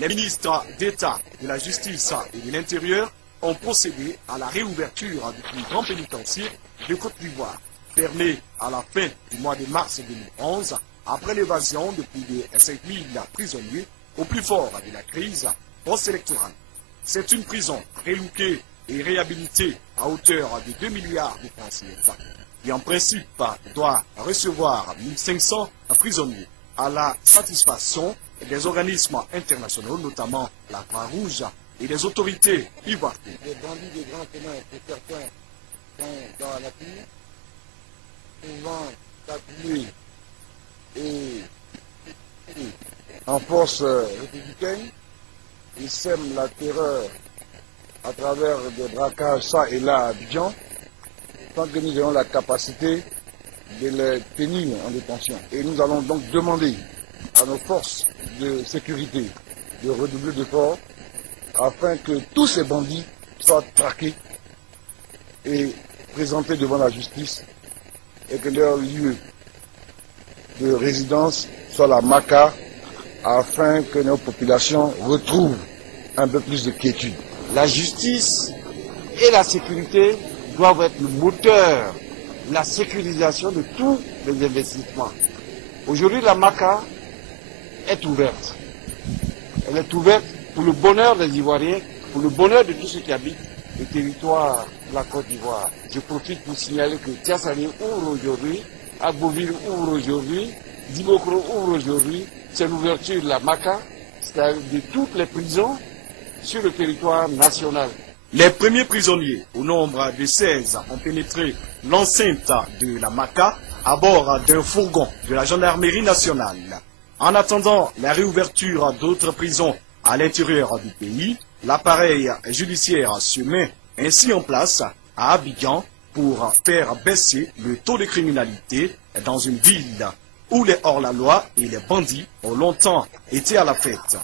Les ministres d'État, de la Justice et de l'Intérieur ont procédé à la réouverture du plus grand pénitencier de Côte d'Ivoire, fermé à la fin du mois de mars 2011, après l'évasion de plus de 5000 prisonniers au plus fort de la crise post-électorale. C'est une prison relookée et réhabilitée à hauteur de 2 milliards de francs CFA, qui en principe doit recevoir 1500 prisonniers, à la satisfaction des organismes internationaux, notamment la Croix-Rouge et des autorités ivoiriennes. Les bandits de grands tenants, pour certains, sont dans la nature, souvent appuyés et en force républicaine. Ils sèment la terreur à travers des braquages ça et là à Abidjan, tant que nous avons la capacité de les tenir en détention. Et nous allons donc demander à nos forces de sécurité de redoubler d'efforts afin que tous ces bandits soient traqués et présentés devant la justice et que leur lieu de résidence soit la Maka afin que nos populations retrouvent un peu plus de quiétude. La justice et la sécurité doivent être le moteur de la sécurisation de tous les investissements. Aujourd'hui, la Maka est ouverte. Elle est ouverte pour le bonheur des Ivoiriens, pour le bonheur de tous ceux qui habitent le territoire de la Côte d'Ivoire. Je profite pour signaler que Tiassani ouvre aujourd'hui, Agboville ouvre aujourd'hui, Dibokro ouvre aujourd'hui. C'est l'ouverture de la Maka, c'est-à-dire de toutes les prisons sur le territoire national. Les premiers prisonniers, au nombre de 16, ont pénétré l'enceinte de la Maka à bord d'un fourgon de la gendarmerie nationale. En attendant la réouverture d'autres prisons à l'intérieur du pays, l'appareil judiciaire se met ainsi en place à Abidjan pour faire baisser le taux de criminalité dans une ville où les hors-la-loi et les bandits ont longtemps été à la fête.